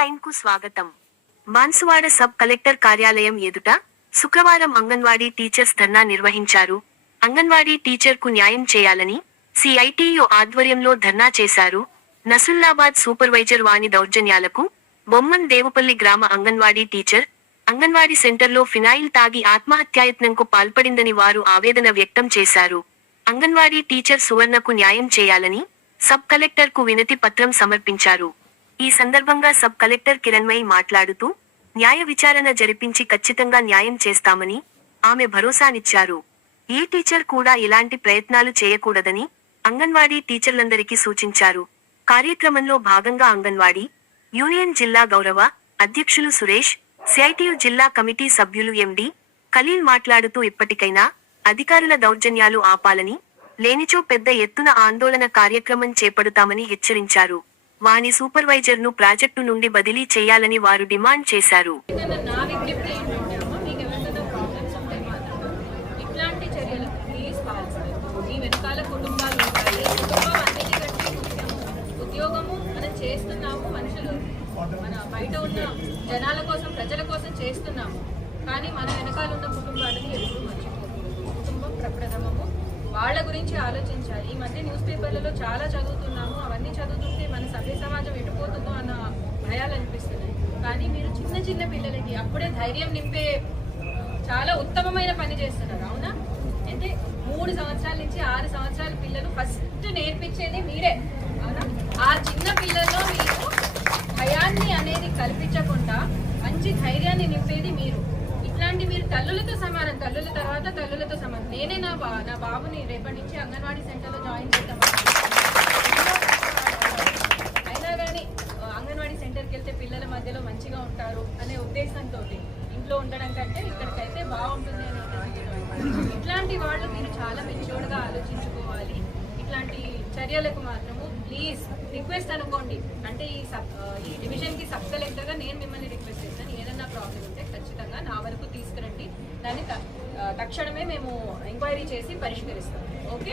వార్తలకు స్వాగతం. Banswada sub collector కార్యాలయం ఎదుట శుక్రవారం అంగన్వాడీ టీచర్స్ ధర్నా నిర్వహించారు. అంగన్వాడీ టీచర్కు న్యాయం చేయాలని సిఐటియు ఆధ్వర్యంలో ధర్నా చేశారు. నసుల్లాబాద్ సూపర్వైజర్ వాణి దౌర్జన్యాలకు బొమ్మన్ దేవుపల్లి గ్రామ అంగన్వాడీ టీచర్ అంగన్వాడీ సెంటర్లో ఫినాయిల్ తాగి ఆత్మహత్యాయత్నంకు పాల్పడిందని వారు ఆవేదన వ్యక్తం చేశారు. అంగన్వాడీ టీచర్ సువర్ణకు న్యాయం చేయాలని సబ్ కలెక్టర్కు వినతి పత్రం సమర్పించారు. ఈ సందర్భంగా సబ్ కలెక్టర్ కిరణ్మయి మాట్లాడుతూ న్యాయ విచారణ జరిపించి ఖచ్చితంగా న్యాయం చేస్తామని ఆమె భరోసానిచ్చారు. ఏ టీచర్ కూడా ఇలాంటి ప్రయత్నాలు చేయకూడదని అంగన్వాడీ టీచర్లందరికీ సూచించారు. కార్యక్రమంలో భాగంగా అంగన్వాడీ యూనియన్ జిల్లా గౌరవ అధ్యక్షులు సురేష్ సిఐటియు జిల్లా కమిటీ సభ్యులు ఎండి ఖలీల్ మాట్లాడుతూ ఇప్పటికైనా అధికారుల దౌర్జన్యాలు ఆపాలని లేనిచో పెద్ద ఎత్తున ఆందోళన కార్యక్రమం చేపడతామని హెచ్చరించారు. వాని సూపర్వైజర్ను ప్రాజెక్టు నుండి బదిలీ చేయాలని వారు డిమాండ్ చేశారు. ఏదైనా నా ప్రాబ్లమ్స్ ఇట్లాంటి చర్యలు వెనకాల కుటుంబాలు ఉద్యోగము మనం చేస్తున్నాము మనుషులు. మన బయట ఉన్న జనాల కోసం ప్రజల కోసం చేస్తున్నాము. కానీ మన వెనకాల ఉన్న కుటుంబాలని ఎప్పుడూ మర్చిపోకూడదు. కుటుంబం ప్రప్రథమము. వాళ్ళ గురించి ఆలోచించాలి. ఈ మధ్య న్యూస్ పేపర్లలో చాలా చదువుతున్నాము. అవన్నీ చదువుతుంటే మన సభ్య సమాజం ఎటుపోతుందో అన్న భయాలు అనిపిస్తున్నాయి. కానీ మీరు చిన్న చిన్న పిల్లలకి అప్పుడే ధైర్యం నింపే చాలా ఉత్తమమైన పని చేస్తున్నారు. అవునా? అంటే మూడు సంవత్సరాల నుంచి ఆరు సంవత్సరాల పిల్లలు ఫస్ట్ నేర్పించేది మీరే. అవునా? ఆ చిన్న పిల్లల్లో మీరు భయాన్ని అనేది కల్పించకుండా మంచి ధైర్యాన్ని నింపేది మీరు. ఇట్లాంటి మీరు తల్లులతో సమాజం తల్లిదండ్రులతో సమానం నేనే నా బా నా బాబుని రేపటి నుంచి అంగన్వాడీ సెంటర్లో జాయిన్ చేద్దాం అయినా కానీ అంగన్వాడీ సెంటర్కి వెళ్తే పిల్లల మధ్యలో మంచిగా ఉంటారు అనే ఉద్దేశంతో ఇంట్లో ఉండడం కంటే ఇక్కడికైతే బాగుంటుంది అని ఇట్లాంటి వాళ్ళు మీరు చాలా మెచ్యూర్డ్గా ఆలోచించుకోవాలి. ఇట్లాంటి చర్యలకు మాత్రము ప్లీజ్ రిక్వెస్ట్ అనుకోండి. అంటే ఈ సబ్ ఈ డివిజన్కి సబ్ కలెక్టర్గా నేను మిమ్మల్ని తక్షణమే మేము ఎంక్వైరీ చేసి పరిష్కరిస్తాం. ఓకే?